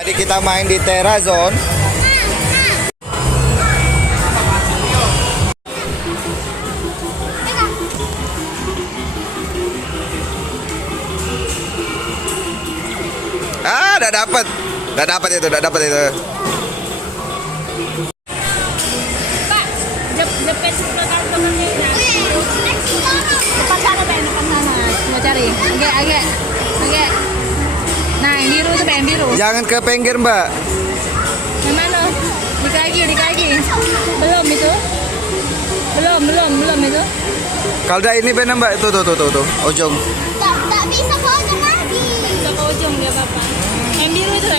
Jadi kita main di Terrazone. Ah, udah dapat itu. Pak, jepit sebelah kantornya. Depan sana, Pak, depan sana. Mau cari. Agak. Nah, yang biru itu, Pak, yang biru. Jangan ke pinggir, Mbak. Yang mana? Dikit lagi. Belum itu. Belum itu. Kalau udah ini benar, Mbak. Tuh. Ujung. Tak bisa ke ujung lagi. Bisa ke ujung dia apa-apa. Yang biru itu.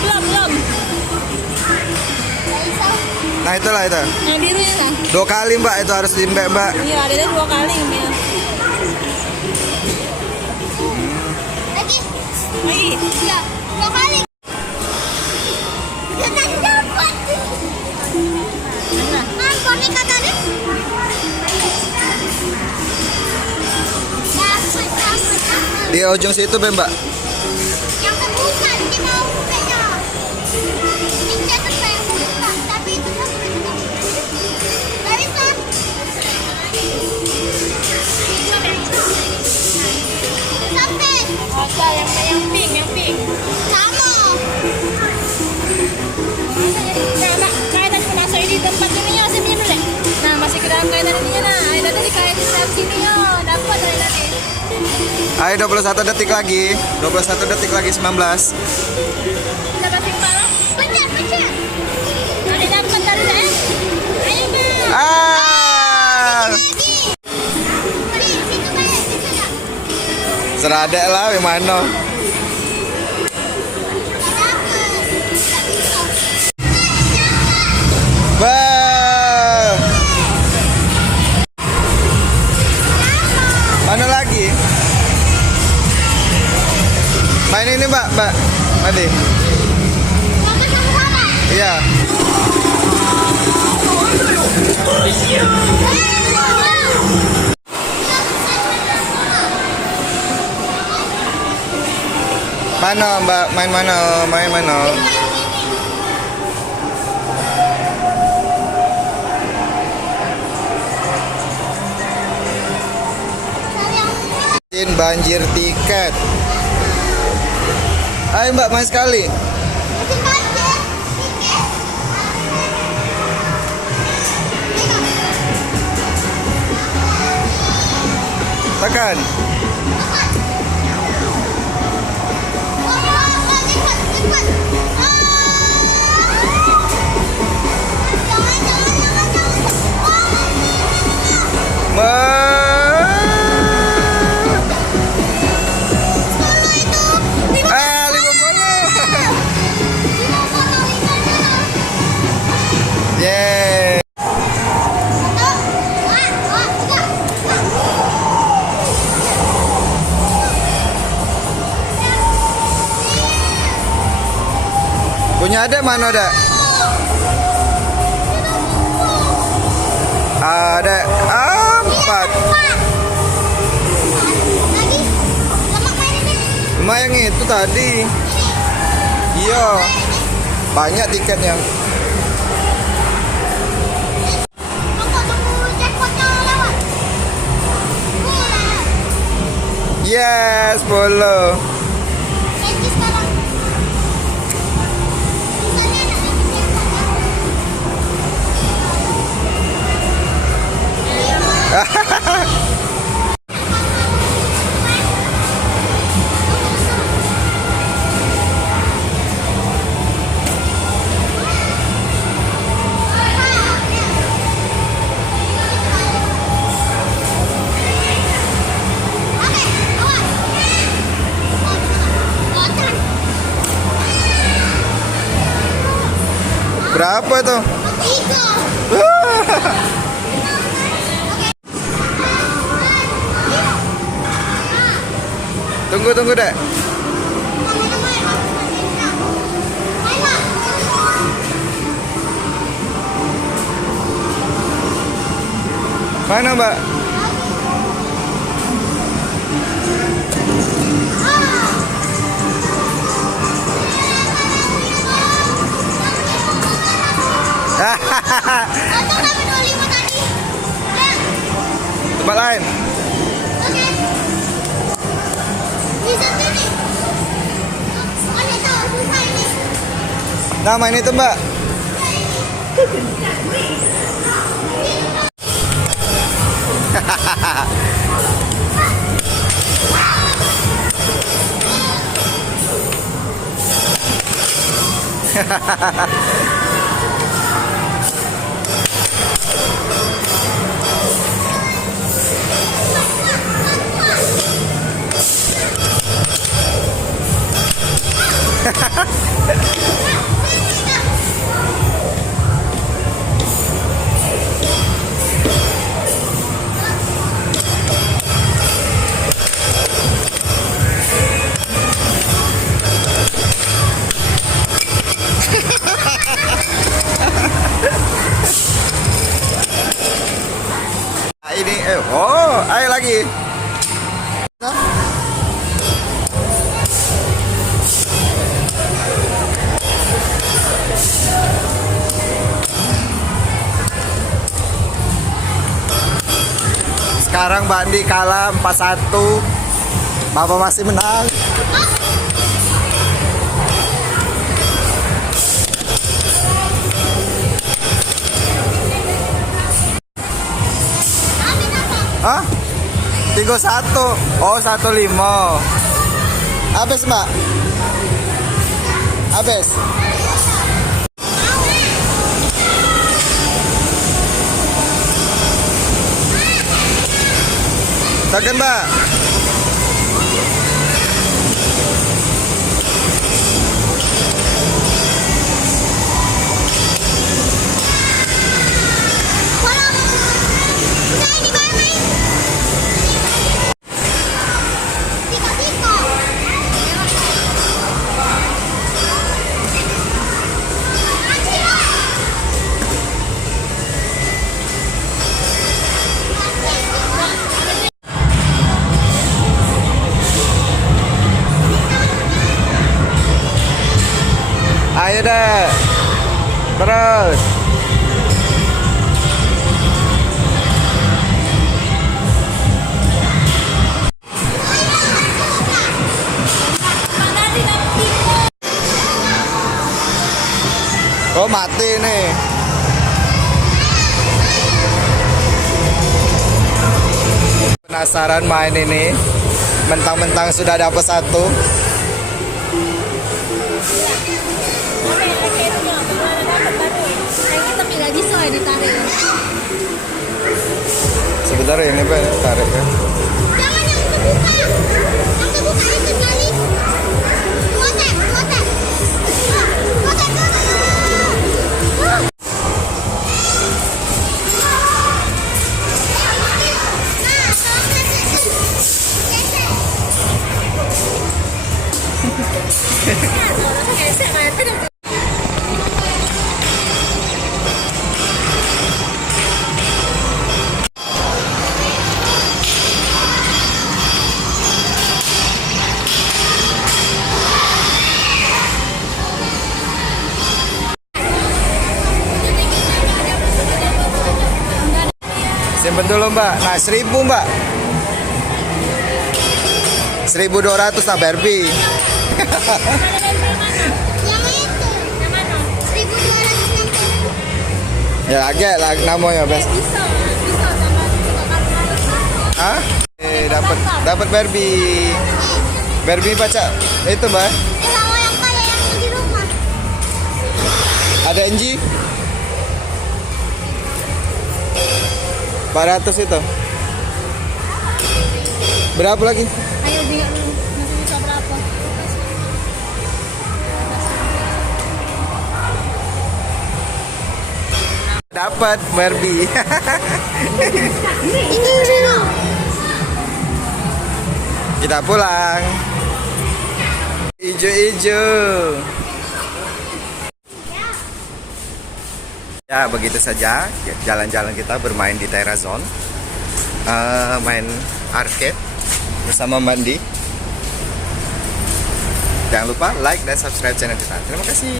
Belum. Tak bisa. Nah, itulah itu. Yang biru itu kan? 2 kali, Mbak. Itu harus diimbek, Mbak. Iya, ada 2 kali ya. Lagi. Lagi. Ya, 2 kali. Jangan dapat. Mana? Boneka tadi. Dapat. Di ujung situ, Mbak. Yang kebuka, di mau bukanya. Ini jatuh saya yang buka, tapi itu satu juga. Gak bisa. Sampai. Ada yang pink. Sama. Nah, kaitan masuk di tempat ini ya, saya pinjam dulu deh. Nah, masih ke dalam kaitan ininya nah. Ada tadi kaitan dalam sini ya. Dapat dari tadi. Ayo 21 detik lagi. 19. Kita kasih kepala. Pencet. Ada dapat dari saya. Ayo, Bang. Ah! Lagi. Beri, situ banyak, situ tak? Seradek lah gimana. Bah. Mana lagi? Main ini, Mbak. Mandi. Mama sama-sama. Iya. Mana, Mbak? Main mana? Banjir tiket. Ayo, Mbak, main sekali. Tekan. Yeay. Punya ada mana ada? Ada 4. Cuma yang itu tadi. Iya. Banyak tiketnya. Yes, follow. Berapa itu? 3. Tunggu deh. Mana, Mbak? lain. Oke. Ini satu nih. Oh, ini tahu susah ini. Nah, main itu Mbak. Ini ayo lagi. Sekarang Mbak Andi kalah 4-1. Bapak masih menang. Hah? 3-1. Oh, 1-5. Habis, Mbak. Habis. Tekan, Mbak. Ayo deh. Terus. Oh, mati nih. Penasaran main ini. Mentang-mentang sudah dapat 1. Sebentar ini Pak, tarik kan. Jangan yang kebuka. Yang kebuka itu kali. Kotek. Kotek. Simpen dulu Mbak. Nah 1.000 Mbak. 1.200 nah Barbie. Yang itu. Yang mana? 1.260. Ya agak lah namanya bes. Bisa sama Hah? Dapat Barbie. Barbie baca itu Mbak. Sama yang kayak yang di rumah. Ada Enji. 400 itu. Berapa lagi? Ayo biar masih bisa berapa? Dapat Barbie. Itu sana. Kita pulang. Ijo-ijo. Ya begitu saja jalan-jalan kita bermain di Terrazone, main arcade bersama Mandi. Jangan lupa like dan subscribe channel kita. Terima kasih.